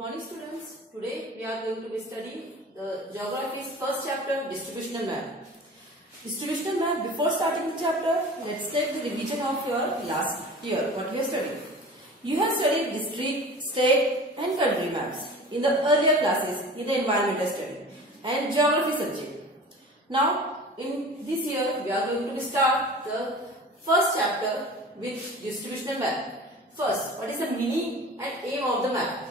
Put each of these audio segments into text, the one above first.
morning students. Today we are going to be studying the geography's first chapter, distributional map. Distributional map, before starting the chapter, let's take the revision of your last year, what you have studied. You have studied district, state and country maps in the earlier classes in the environmental study and geography subject. Now in this year we are going to start the first chapter with distributional map. First, what is the meaning and aim of the map?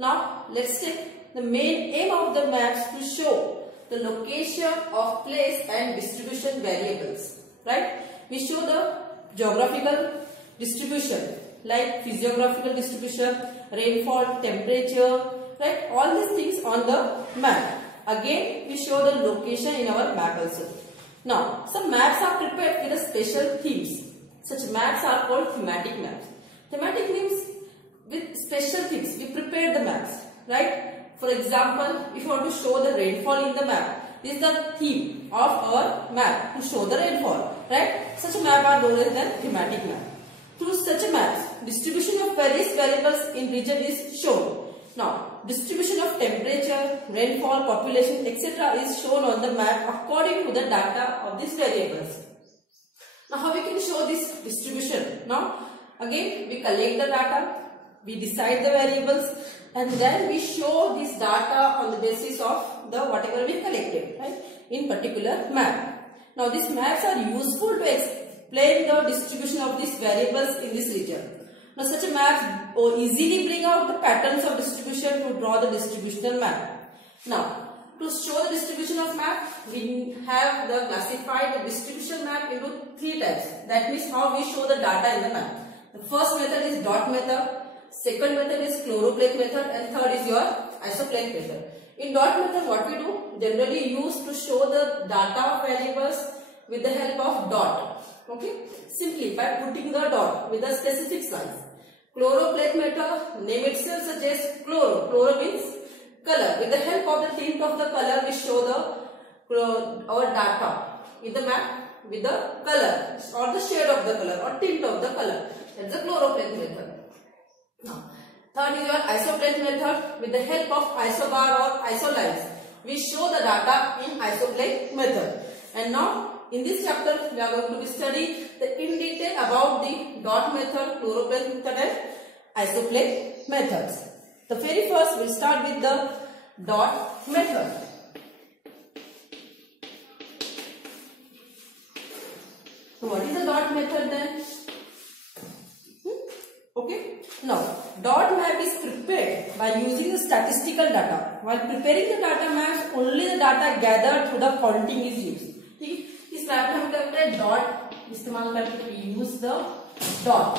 Now let's take the main aim of the maps to show the location of place and distribution variables, right? We show the geographical distribution like physiographical distribution, rainfall, temperature, right? All these things on the map. Again, we show the location in our map also. Now, some maps are prepared with special themes. Such maps are called thematic maps. Thematic means with special themes. We prepare the maps, right? For example, if you want to show the rainfall in the map, this is the theme of our map to show the rainfall, right? Such a map are known as the thematic map. Through such maps, distribution of various variables in region is shown. Now, distribution of temperature, rainfall, population, etc. is shown on the map according to the data of these variables. Now, how we can show this distribution? Now, again, we collect the data, we decide the variables, and then we show this data on the basis of the whatever we collected, right, in particular map. Now, these maps are useful to explain the distribution of these variables in this region. Now, such a map easily bring out the patterns of distribution to draw the distributional map. Now, to show the distribution of map, we have the classified the distribution map into three types. That means how we show the data in the map. The first method is dot method, second method is chloropleth method, and third is your isopleth method. In dot method, what we do generally use to show the data of variables with the help of dot. Okay, simply by putting the dot with a specific size. Chloropleth method, name itself suggests chloro. Chloro means color. With the help of the tint of the color, we show the our data in the map with the color or the shade of the color or tint of the color. That's the chloropleth method. Now, third is your isopleth method. With the help of isobar or isolines, we show the data in isopleth method. And now, in this chapter, we are going to be studying in detail about the dot method, chloropleth method, and isopleth methods. The very first, we'll start with the dot method. So, what is the dot method then? Okay. Now, dot map is prepared by using the statistical data. While preparing the data maps, only the data gathered through the counting is used. ठीक, इस map में हम क्या करते हैं? Dot इस्तेमाल करके use the dot.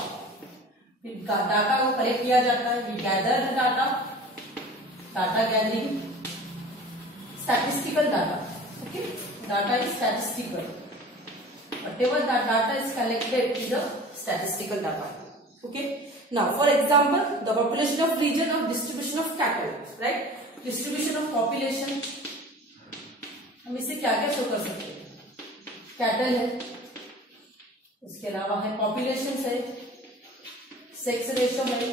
फिर डाटा को कलेक्ट किया जाता है. We gather the data, data gathering, statistical data. Okay, data is statistical. Whatever that data is collected is the statistical data. Okay. Now, for example, the population of region of distribution of cattle, right? Distribution of population. हम इससे क्या क्या show कर सकते हैं? Cattle है, इसके अलावा है population है, sex ratio है,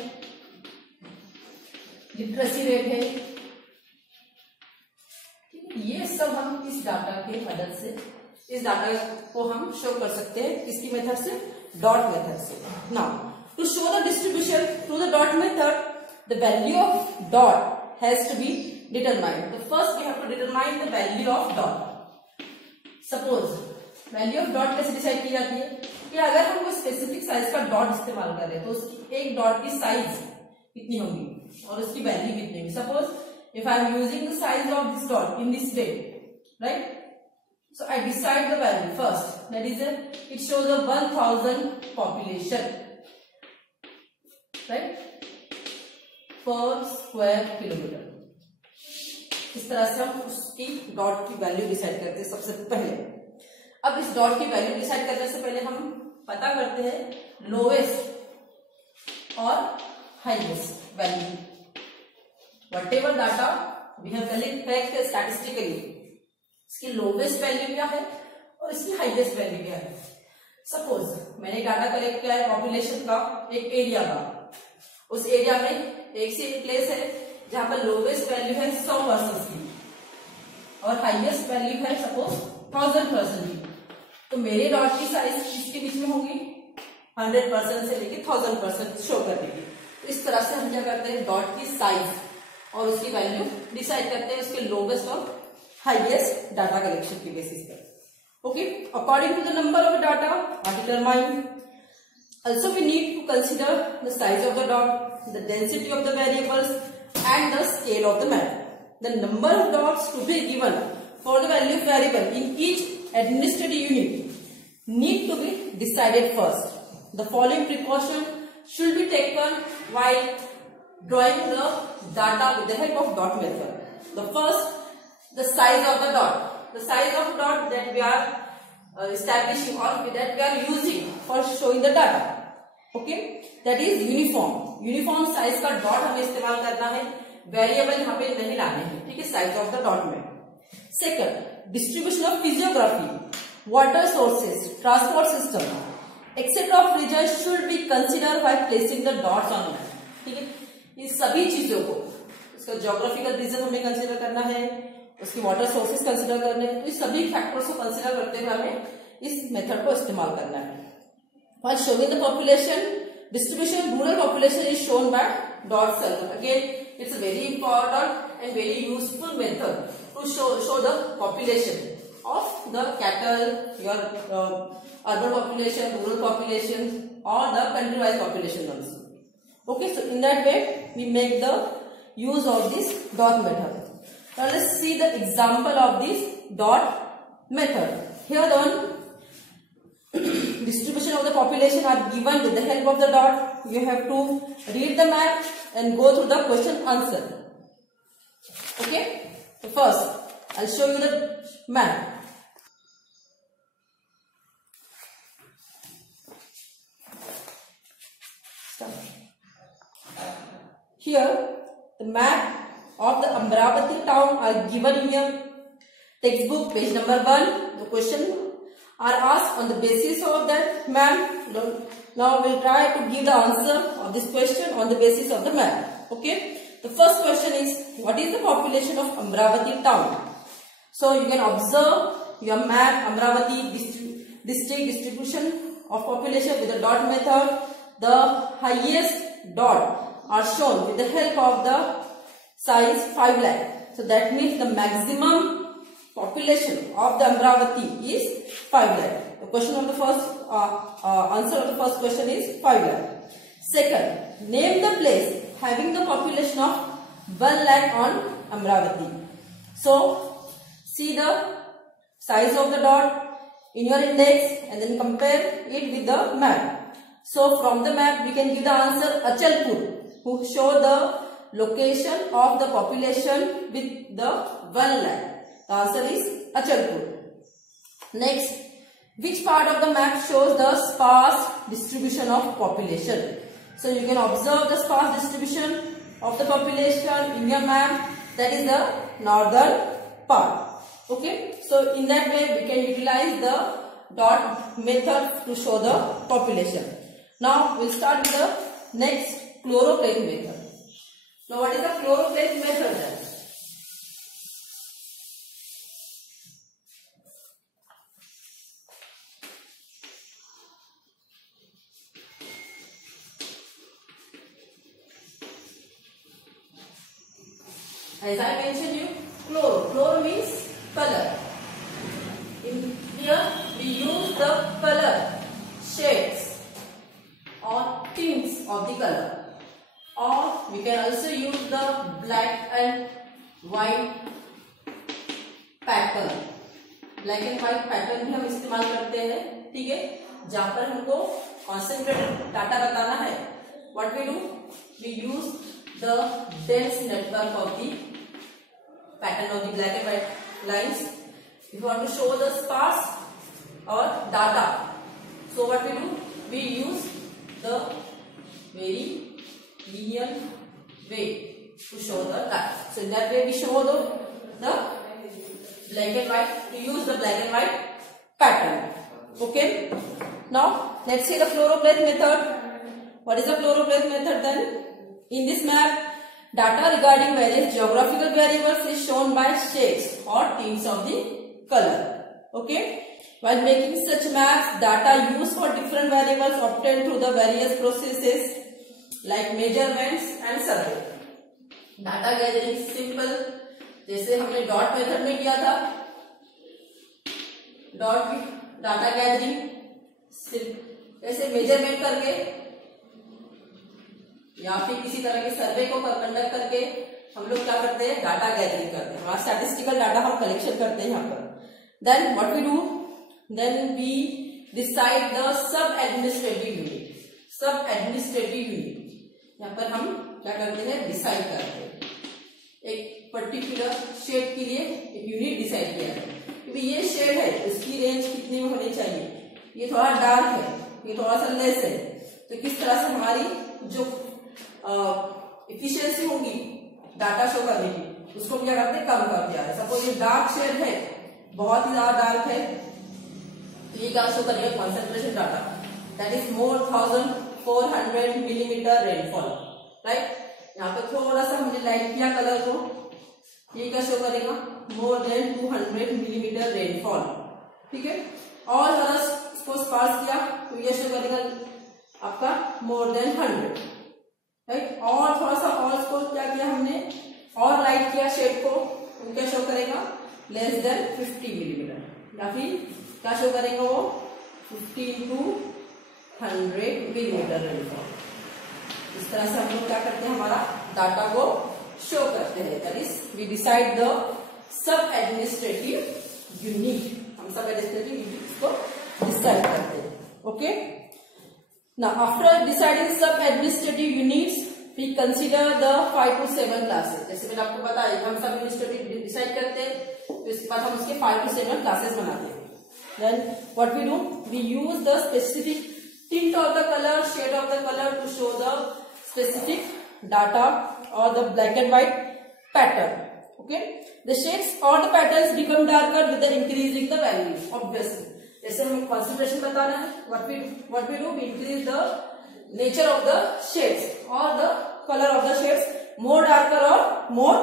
literacy rate है. ये सब हम इस डाटा के मदद से इस डाटा को हम शो कर सकते हैं. किसकी मेथड से? डॉट मेथड से. Now, to show the distribution through the dot method, the value of dot has to be determined. So first we have to determine the value of dot. Suppose value of dot कैसे decide की जाती है कि अगर हम कोई specific size का dot इस्तेमाल कर रहे हैं तो उसकी एक डॉट की साइज कितनी होगी और उसकी वैल्यू कितनी होगी. Suppose if I am using the size of this dot in this way, right? So I decide the value first. That is it shows a 1000 population, right, per square kilometer. इस तरह से हम उसकी dot की value decide करते हैं सबसे पहले. अब इस डॉट की वैल्यू डिसाइड करने से पहले हम पता करते हैं लोवेस्ट और highest value. Whatever data we have collected statistically, इसकी लोवेस्ट वैल्यू क्या है और इसकी हाईएस्ट वैल्यू क्या है. सपोज मैंने डाटा कलेक्ट किया है पॉपुलेशन का एक एरिया का. उस एरिया में एक से प्लेस है जहां पर लोवेस्ट वैल्यू है 100% की और हाईएस्ट वैल्यू है सपोज 1000% की, तो मेरे डॉट की साइज किसके बीच में होगी? 100% से लेके 1000% शो कर देगी। तो इस तरह से हम क्या करते हैं, डॉट की साइज और उसकी वैल्यू डिसाइड करते हैं उसके लोवेस्ट और हाईएस्ट डाटा कलेक्शन के बेसिस पर। Okay, according to the number of data are determined. Also we need to consider the size of the dot, the density of the variables and the scale of the map. The number of dots to be given for the value of variable in each administrative unit need to be decided first. The following precaution should be taken while drawing the data with the help of dot method. The first, the size of the dot. The size of dot that we are establishing or that we are using for showing the data. Okay, that is uniform. Uniform size का dot हमें इस्तेमाल करना है, variable यहाँ पे नहीं लाने हैं, ठीक है, साइज ऑफ द डॉट में. Second, distribution of physiography, water sources, transport system etcetera of region should be consider while placing the dots on map. ठीक है, ये सभी चीजों को, इसका ज्योग्राफिकल रीजन हमें कंसिडर करना है, उसकी वाटर सोर्सेज कंसिडर करने हैं, तो इस सभी फैक्टर्स को कंसिडर करते हुए हमें इस मेथड को इस्तेमाल करना है. While showing the population distribution, rural population is shown by dot circle. Again, it's a very important and very useful method to show the population of the cattle, your urban population, rural population, or the country-wise population also. Okay, so in that way we make the use of this dot method. Now let's see the example of this dot method. Here on distribution of the population are given with the help of the dot. You have to read the map and go through the question answer. Okay, so first I'll show you the map. Here the map of the Amravati town are given in your textbook, page number 1. The question are asked on the basis of that map. Now we'll try to give the answer of this question on the basis of the map. Okay, the first question is, what is the population of Amravati town? So you can observe your map, Amravati district distribution of population with the dot method. The highest dot are shown with the help of the size 5 lakh. So that means the maximum population of the Amravati is 5 lakh. The question of the first answer of the first question is 5 lakh. Second, name the place having the population of 1 lakh on Amravati. So see the size of the dot in your index and then compare it with the map. So from the map we can give the answer Achalpur, who show the location of the population with the 1 lakh. The answer is Achalpur. Next, which part of the map shows the sparse distribution of population? So you can observe the sparse distribution of the population in your map. That is the northern part. Okay, so in that way we can utilize the dot method to show the population. Now we'll start with the next chloropleth method. Now what is the chloropleth method then? As I mentioned you, chloro means color. In here we use the color shades or tints of the color, or we can also use the black and white pattern. Black and white pattern भी हम इस्तेमाल करते हैं, ठीक है, जहाँ पर हमको concentrated डाटा बताना है. What we do? We use the dense network of the pattern of the black and white lines. If you want to show the sparse or data, so what we do? We use the very linear way to show the data. So in that way we show the black and white. We use the black and white pattern. Okay. Now let's see the chloropleth method. What is the chloropleth method then? In this map, Data regarding various geographical variables is shown by shades or tints of the color. Okay. While making such maps, data used for different variables obtained through the various processes like measurements and survey. Data gathering simple, जैसे हमने dot method में किया था, dot data gathering सिर्फ ऐसे measurement करके या फिर किसी तरह के सर्वे को कंडक्ट करके हम लोग क्या करते हैं, डाटा गैदरिंग करते हैं, हमारा स्टैटिस्टिकल डाटा हम कलेक्शन करते हैं यहाँ पर. Then what we do, then we decide the sub administrative unit. Sub administrative unit यहाँ पर हम क्या करते हैं, डिसाइड करते हैं. एक पर्टिकुलर शेड के लिए एक यूनिट डिसाइड किया है, क्योंकि ये शेड है, इसकी रेंज कितनी में होनी चाहिए, ये थोड़ा डार्क है, ये थोड़ा सा लेस है, तो किस तरह से हमारी जो एफिशिएंसी होगी डाटा शो करने की, उसको क्या करते हैं, कम कर दिया है. सपोज ये डार्क शेड है, बहुत ही ज्यादा डार्क है, तो ये क्या शो करेगा, concentration data, that is more 1400 millimetre rainfall. Right, यहाँ पे थोड़ा सा हमने लाइट किया कलर को, ये क्या शो करेगा, मोर देन 200 मिलीमीटर रेनफॉल. ठीक है, और ज्यादा इसको स्पार्स किया तो ये शो करेगा आपका मोर देन 100. राइट, और थोड़ा सा और इसको क्या किया हमने, और लाइट किया शेड को, तो क्या शो करेगा, लेस देन 50 मिलीमीटर, या फिर क्या शो करेगा वो 50 to 100 मिलीमीटर रेनफॉल. इस तरह से हम लोग क्या करते हैं, हमारा डाटा को शो करते हैं. That is we decide the sub administrative unit. हम सब एडमिनिस्ट्रेटिव यूनिट को डिसाइड करते हैं. Okay, now after deciding sub administrative units we consider the 5 to 7 classes. जैसे मैंने आपको बताया, हम सब एडमिनिस्ट्रेटिव डिसाइड करते हैं, तो इसके बाद हम उसके 5 to 7 क्लासेस बनाते हैं. Then what we do, we use the specific tint of the color, shade of the color to show the specific data or the black and white pattern. Okay, the shades or the patterns become darker with the increasing the value. Obviously, जैसे हम concentration बताना है, what we do, we increase the nature of the shades or the color of the shades, more darker or more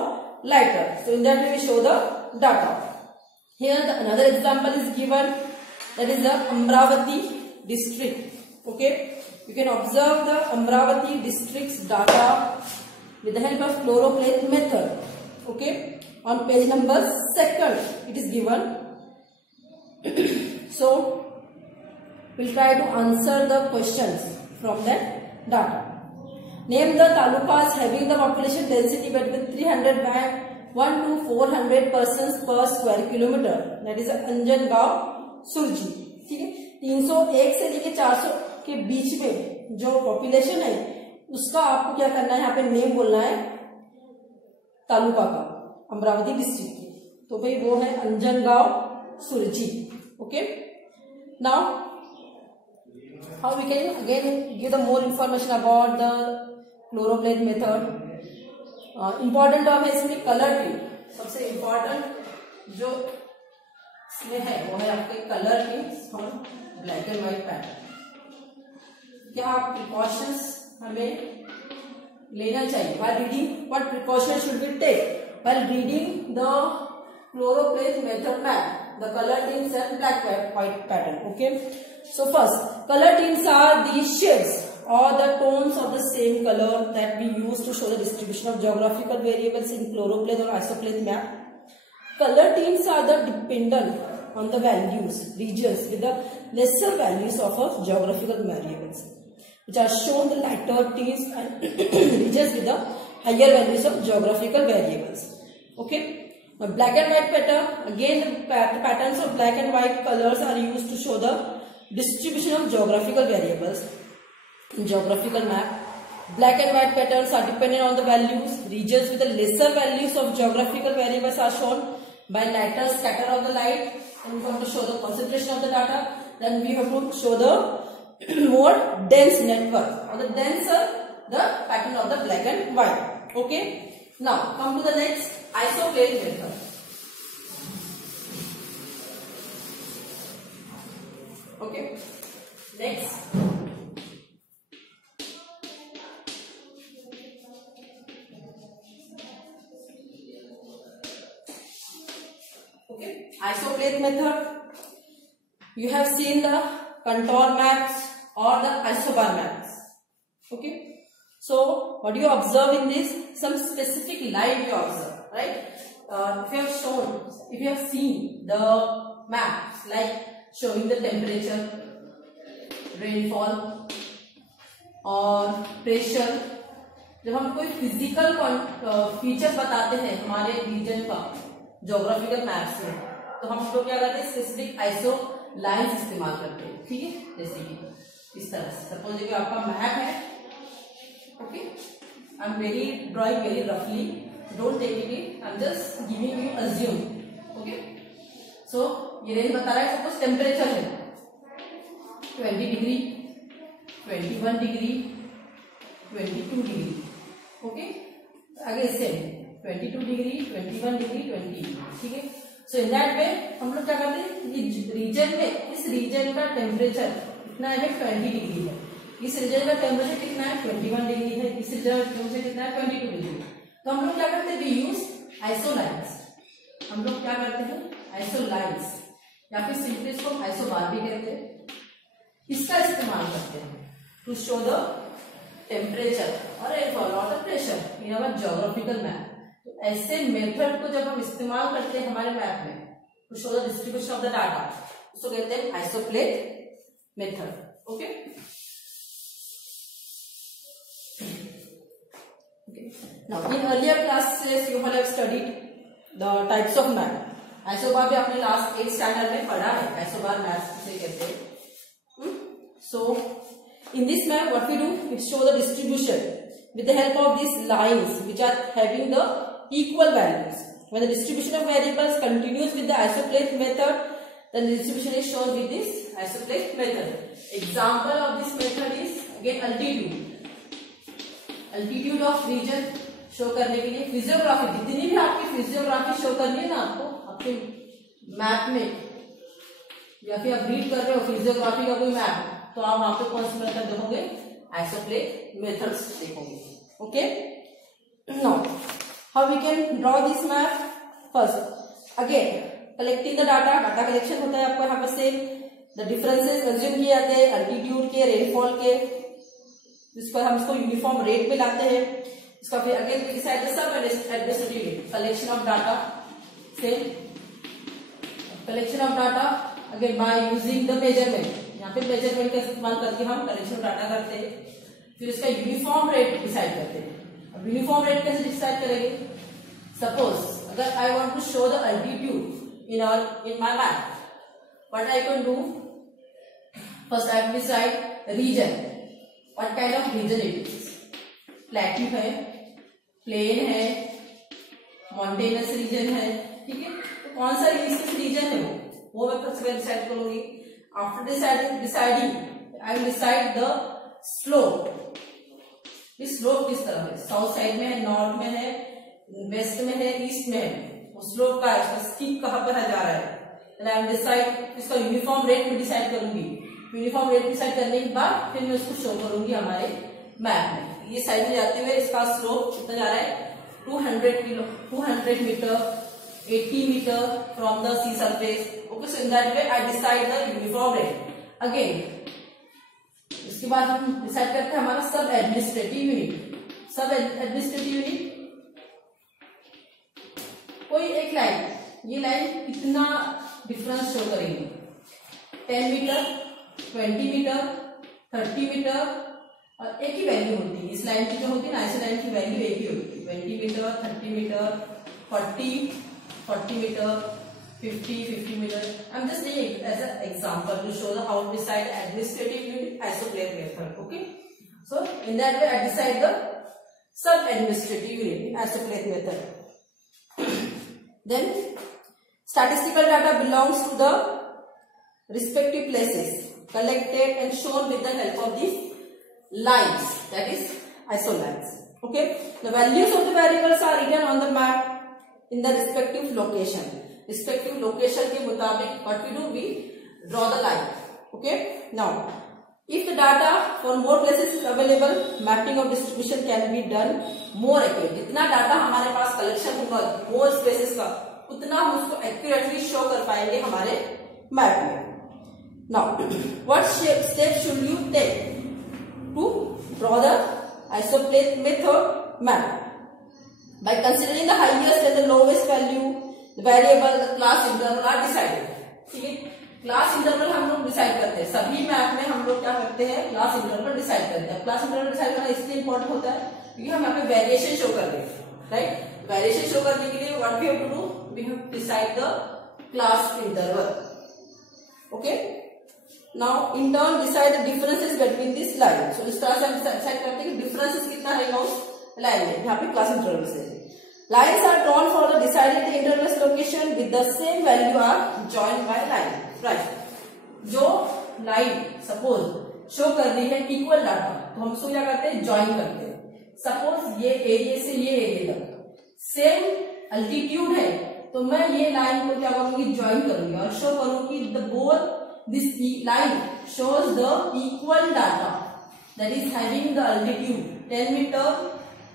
lighter. So in that way we show the data. Here another example is given, that is the Amravati district. Okay, you can observe the Amravati district's data with the help of chloropleth method. Okay, on page number 2 it is given. So we'll try to answer the questions from that data. Name the talukas having the population density between 300 by 1 to 400 persons per square kilometer. That is Anjangaon, Surji. ठीक है, 301 से लेके 400 के बीच में जो population है, उसका आपको क्या करना है, यहाँ पे नेम बोलना है तालुका का, अमरावती डिस्ट्रिक्ट की. तो भाई वो है Anjangaon, Surji. Okay, now how we can again give the more information about the choropleth method. Important term है इसमें कलर टिंट. सबसे इंपॉर्टेंट जो इसमें है वो है आपके कलर टिंट और ब्लैक एंड व्हाइट पैटर्न. क्या प्रिकॉशंस हमें लेना चाहिए while reading, what precautions should we take while reading the chloropleth method map, the color tints and black white pattern. Okay, so first, color tints are the shades or the tones of the same color that we use to show the distribution of geographical variables in chloropleth or isopleth map. Color tints are the dependent on the values, regions with the lesser values of a geographical variables, which are shown the lighter tints and regions with the higher values of geographical variables. Okay, now black and white pattern, again the patterns of black and white colors are used to show the distribution of geographical variables in geographical map. Black and white patterns are dependent on the values, regions with the lesser values of geographical variables are shown by lighter scatter of the light, and we have to show the concentration of the data. Then we have to show the more dense network, or the denser the pattern of the black and white. Okay, now come to the next isopleth method. Okay, next isoplate method, you have seen the contour maps or the isobar maps. Okay, so what you observe in this, some specific line you observe, right? If you have seen the maps like showing the temperature, rainfall और pressure, जब हम कोई physical feature बताते हैं हमारे reason का geographical maps में, तो हम लोग क्या करते हैं, स्पेसिफिक आइसो लाइंस इस्तेमाल करते हैं. ठीक है, जैसे कि इस तरह से सपोज कि आपका मैप है. Okay, I am very drawing very रफली, don't take it, I am just giving you assume. Okay, so ये रेंज बता रहा है, सपोज टेम्परेचर है 20 डिग्री, 21 डिग्री, 22 डिग्री. ओके, आगे से 22 डिग्री, 21 डिग्री, 20. ठीक है, सो इन दैट वे हम लोग क्या करते हैं, रीजन में इस रीजन का टेम्परेचर कितना है, 20 डिग्री है. इस रीजन का टेम्परेचर कितना है, 21 डिग्री है. इस रीजन का टेम्परेचर कितना है, 22 डिग्री. तो हम लोग क्या करते हैं, वी यूज आइसोलाइंस. हम लोग क्या करते हैं, आइसोलाइंस, या फिर सिंपली इसको आइसोबार भी कहते हैं. इसका इस्तेमाल करते हैं टू शो द टेम्परेचर और रेनफॉल और the pressure in our geographical map. तो ऐसे मेथड को जब हम इस्तेमाल करते हैं हमारे मैप में to show the distribution of the data, उसको कहते हैं isopleth method. Okay, now in earlier classes you have studied the types of map. Isobar भी आपने लास्ट 8th स्टैंडर्ड में पढ़ा है, आइसोबार मैप्स से कहते हैं. So in this map what we do, we show the distribution with the help of these lines which are having the equal values. When the distribution of variables continues with the isoplate method, then the distribution is shown with this isoplate method. Example of this method is again altitude. Altitude of region show करने के लिए physiography, जितनी भी आपकी physiography show करनी है ना आपको आपके मैप में, या फिर आप रीड कर रहे हो फिजियोग्राफी का कोई मैप, तो आप वहां पे कौन सी मेथड देखोगे, आइसोप्लेट मेथड्स देखोगे. Okay, now how we can draw this map. First again collecting the data collection होता है आपको यहाँ पर से. द डिफरेंसेस अज्यूम किए जाते हैं अल्टीट्यूड के, रेनफॉल के, जिस पर हम इसको यूनिफॉर्म रेट पे लाते हैं. इसका फिर again decide the sub administrative rate, collection of data से collection of data again by using the measurement. यहाँ पे मेजरमेंट का इस्तेमाल करके हम कलेक्शन डाटा करते हैं. फिर इसका यूनिफॉर्म रेट डिसाइड करते हैं. अब यूनिफॉर्म रेट कैसे डिसाइड करेंगे, सपोज अगर I want to show the altitude in my map, what I can do, first I will decide region, what kind of region it is. Plateau है, plain है, mountainous region है. ठीक है, तो कौन सा रीजन है वो मैं सबसे पहले डिसाइड करूंगी. After deciding, I will decide the slope. इस स्लोप किस तरह है, साउथ साइड में है, नॉर्थ में है, वेस्ट में है, ईस्ट में है, वो स्लोप का है, स्टीप कहाँ पर जा रहा है. I will decide इसका यूनिफॉर्म रेट में डिसाइड करूंगी. यूनिफॉर्म रेट डिसाइड करने के बाद फिर मैं उसको शो करूंगी हमारे मैप में. ये साइड में जाते हुए इसका स्लोप कितना जा रहा है, 200 metre, 80 metre from the sea surface. Okay, so in that way I decide the uniform rate. Again, इसके बाद हम डिसाइड करते हैं हमारा सब administrative unit. Sub administrative unit कोई एक लाइन, ये लाइन कितना डिफरेंस शो करेगी, 10 मीटर, 20 मीटर, 30 मीटर, और एक ही वैल्यू होती है. इस लाइन की जो होती है ना, इस लाइन की वैल्यू एक ही होती है. 20 metre, 30 metre, 40 metre, 50 meter. I'm just taking as an example to show the how to decide administrative unit isoplate method. Okay, so in that way I decide the sub administrative unit isoplate method. Then statistical data belongs to the respective places collected and shown with the help of these lines, that is isolines. Okay, the values of the variables are written on the map in the respective location. Respective location के मुताबिक what we do, we draw the line. Okay, now if the data for more places is available, mapping of distribution can be done more accurate. जितना data हमारे पास collection होगा more spaces का, उतना हम उसको accurately show कर पाएंगे हमारे मैप में। Now what step should you take to draw the isoplatonic map? By considering the highest and the lowest value, the variable, the class interval are decided. ठीक है, क्लास इंटरवल हम लोग decide करते हैं, सभी मैप में हम लोग क्या करते हैं, क्लास इंटरवल डिसाइड करते हैं। क्लास इंटरवल डिसाइड करना इसलिए इंपॉर्टेंट होता है क्योंकि हम यहाँ पे वेरिएशन शो कर रहे हैं, राइट। वेरिएशन शो करने के लिए what we have to do, we have to decide the class interval. Okay, now in turn decide the differences between this line. So इस तरह से हम डिसाइड करते हैं कि डिफरेंसेस कितना रहेगा उस लाइन में, यहाँ पे क्लास इंटरवल से। Lines are drawn for the deciding the interval's location with the same value are joined by line. Right? जो लाइन सपोज शो कर रही है इक्वल डाटा, तो हम उसको क्या करते हैं, ज्वाइन करते हैं। सपोज ये एरिया से ये एरिया तक सेम अल्टीट्यूड है, तो मैं ये लाइन को क्या करूंगी, ज्वाइन करूंगी और शो करूंगी the both this line shows the equal data that is having the altitude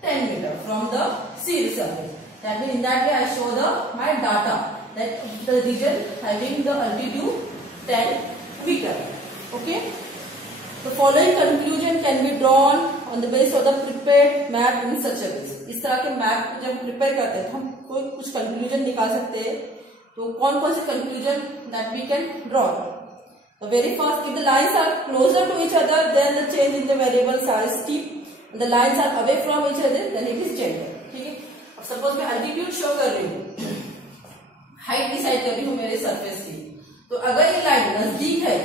10 meter from the sea surface. That means in that way I show my data that the region having the altitude 10 meter. Okay. The following conclusion can be drawn on the basis of the prepared map in such a way. इस तरह के map जब prepare करते हैं तो हम कोई कुछ कंक्लूजन निकाल सकते हैं। तो कौन कौन से conclusion that we can draw? The very first, if the lines are closer to each other, then the change in the variables are steep. The lines are away from each other, then it is gentle. ठीक है, अब suppose मैं altitude show कर रही हूँ, height decide कर रही हूँ मेरे सरफेस की, तो अगर ये लाइन नजदीक है,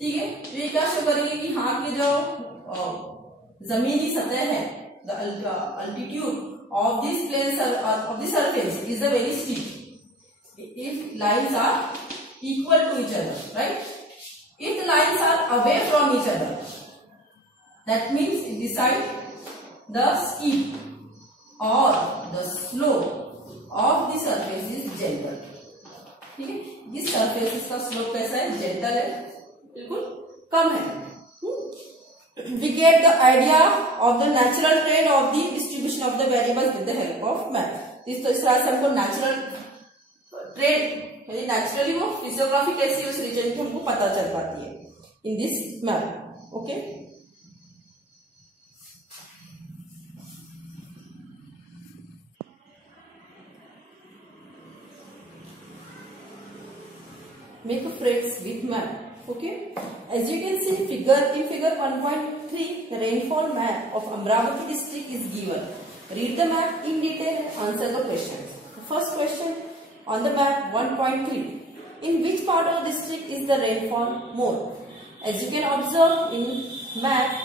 ठीक है, तो ये क्या शो करेंगे कि हाँ की जो जमीनी सतह है, the altitude of this plane of the surface is the very steep if lines are equal to each other, right? If the lines are away from each other, that means it decide the steep or the slope of the surface is gentle. ठीक है, इस surface इसका slope कैसा है, gentle है, बिल्कुल कम है। We get the idea of the natural trend of the distribution of the variables with the help of map. इस तरह से हमको नेचुरल ट्रेंड यानी नेचुरली वो फिजियोग्राफी कैसी उस रीजन की हमको पता चल पाती है in this map. Okay, make friends with map. Okay, as you can see in figure 1.3, the rainfall map of Amravati district is given. Read the map in detail and answer the questions. The first question on the map 1.3, in which part of the district is the rainfall more? As you can observe in map,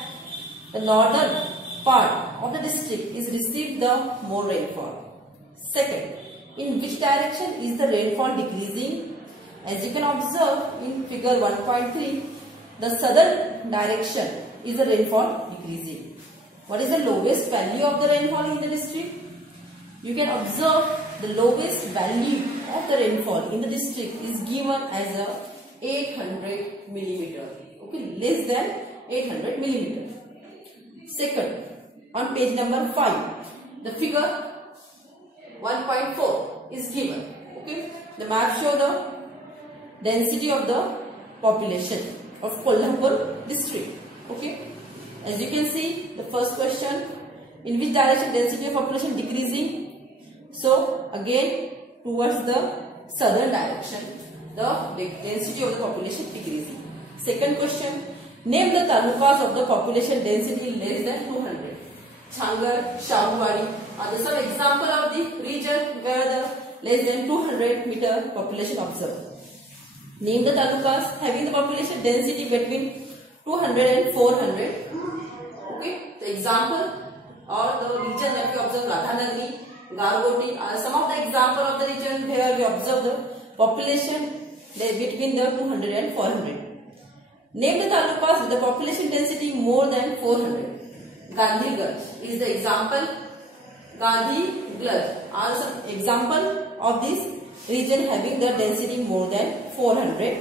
the northern part of the district is received the more rainfall. Second, in which direction is the rainfall decreasing? As you can observe in figure 1.3, the southern direction is the rainfall decreasing. What is the lowest value of the rainfall in the district? You can observe the lowest value of the rainfall in the district is given as a 800 millimeter. Okay, less than 800 millimeter. Second, on page number 5, the figure 1.4 is given. Okay, the map shows the density of the population of Kolhapur district. Okay, as you can see, the first question, in which direction density of population decreasing? So again towards the southern direction, the density of the population decreasing. Second question, name the talukas of the population density less than 200. Changar, Shahuwadi are the some example of the region where the less than 200 meter population observed. Name the talukas having the population density between 200 and 400. Okay, the example or the region that we observe, Radhanagari, Gargoti are some of the example of the region where we observe the population between the 200 and 400. Name the talukas with the population density more than 400. Gandhigarh is the example. Gandhigarh are some example of this region having the density more than 400.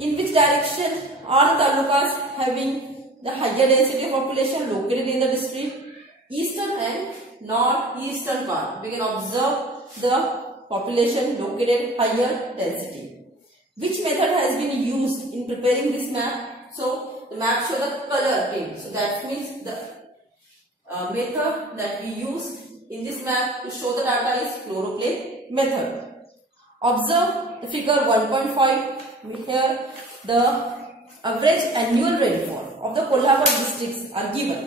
In which direction are the talukas having the higher density of population located in the district? Eastern and northeastern part. We can observe the population located higher density. Which method has been used in preparing this map? So the map shows the color tint. So that means the method that we use in this map to show the data is flooroplane method. Observe the figure 1.5. Here the average annual rainfall of the Kolhapur districts are given.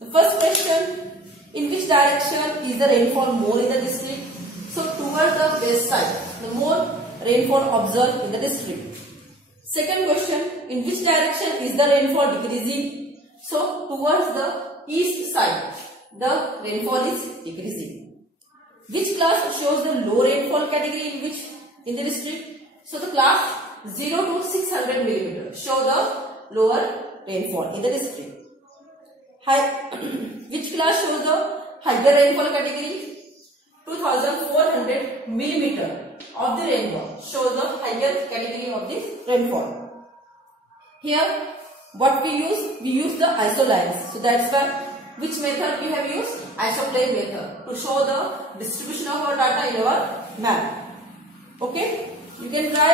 The first question, in which direction is the rainfall more in the district? So towards the west side, the more rainfall observed in the district. Second question, in which direction is the rainfall decreasing? So towards the east side, the rainfall is decreasing. Which class shows the low rainfall category in the district? So the class 0 to 600 mm show the lower rainfall in the district. Which class shows the higher rainfall category? 2400 mm of the rainfall shows the higher category of this rainfall. Here what we use the isolines. So that's why which method we have used? Isoplane method to show the distribution of our data in our map. Okay, you can try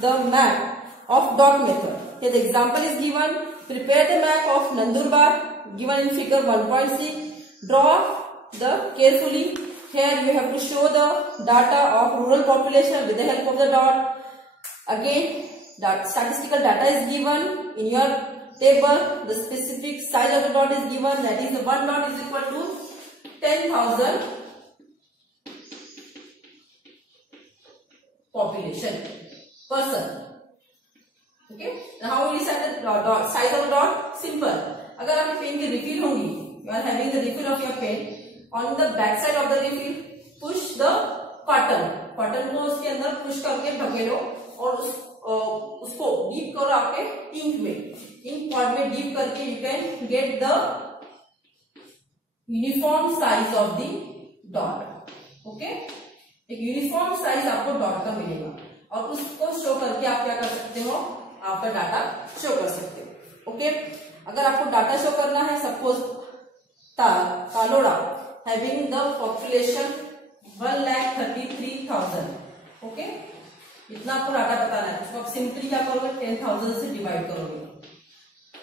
the map of dot method. Here the example is given. Prepare the map of Nandurbar given in figure 1.6. Draw the carefully. Here you have to show the data of rural population with the help of the dot. Again, that statistical data is given in your table. The specific size of the dot is given. That is, the one dot is equal to 10,000 population person. Okay. Now how will you decide the dot size of the dot? Simple. अगर आपकी pen की refill होंगी, you are having the refill of your pen. On the back side of the refill, push the cotton. Cotton को उसके अंदर push करके ढकेलो और उसको डीप करो आपके इंक में. इंक पॉट में डीप करके you can get the uniform size of the dot. Okay? एक यूनिफॉर्म साइज आपको डॉट का मिलेगा और उसको शो करके आप क्या कर सकते हो? आपका डाटा शो कर सकते हो. ओके, अगर आपको डाटा शो करना है, suppose Taloda having the population 1,33,000. Okay, इतना आपको डाटा बताना है. उसको आप सिंपली क्या करोगे? 10,000 से डिवाइड करोगे.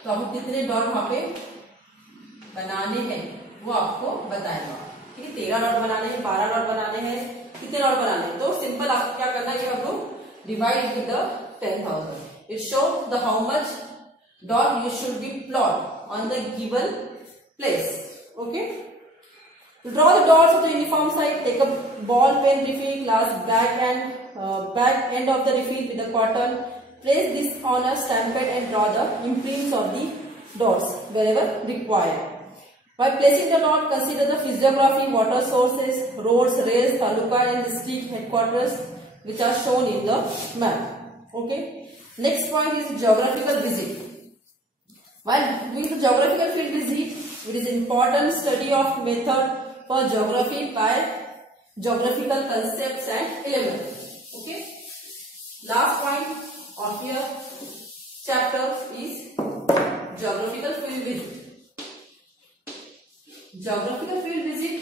तो आपको कितने डॉट वहां पे बनाने हैं वो आपको बताएगा. ठीक है, 13 डॉट बनाने हैं, 12 डॉट बनाने हैं, कितने डॉट बनाने हैं. तो सिंपल आपको क्या करना है? You have to divide with the 10,000. It shows the how much dot you should be plot on the given place. Okay. To draw the dots of the uniform size, take a ball pen refill glass back end of the refill with the cotton. Place this on a stamp pad and draw the imprints of the dots wherever required. While placing the dot, consider the physiography, water sources, roads, rails, taluka and district headquarters which are shown in the map. Okay. Next point is geographical visit. While doing the geographical field visit, it is important study of method for geography by geographical concepts and elements. Okay. Last point of your chapter is geographical field visit. Geographical field visit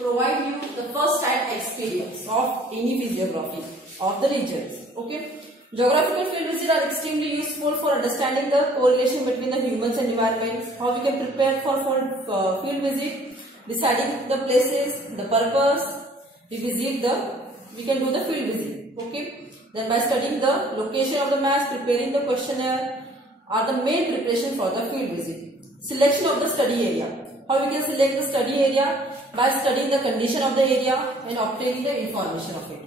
provide you the first hand experience of any physiography of the regions. Okay. Geographical field visits are extremely useful for understanding the correlation between the humans and environments, how we can prepare for field visit, deciding the places, the purpose, we can do the field visit. Okay. Then by studying the location of the maps, preparing the questionnaire are the main preparation for the field visit. Selection of the study area. How we can select the study area? By studying the condition of the area and obtaining the information of it.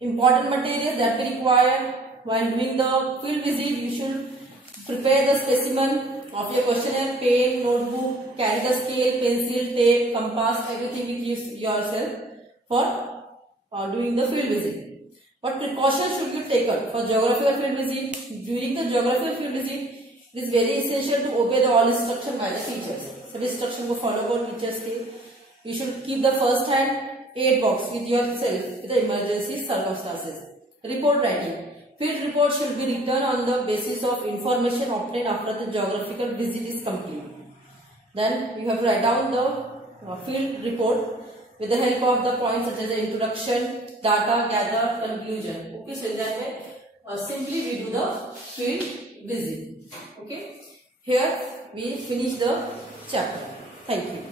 Important materials that we require while doing the field visit, you should prepare the specimen of your questionnaire, pen, notebook, carry the scale, pencil, tape, compass, everything with yourself for doing the field visit. What precautions should you take up for geographical field visit? During the geographical field visit, it is very essential to obey the all instruction by the teachers. सभी instruction को follow करो teachers के. You should keep the first hand aid box with yourself with the emergency circumstances. Report writing. Field report should be written on the basis of information obtained after the geographical visit is complete. Then you have to write down the field report with the help of the points such as the introduction, data, gather, conclusion. Okay, so in that way, simply we do the field visit. Okay, here we finish the chapter. Thank you.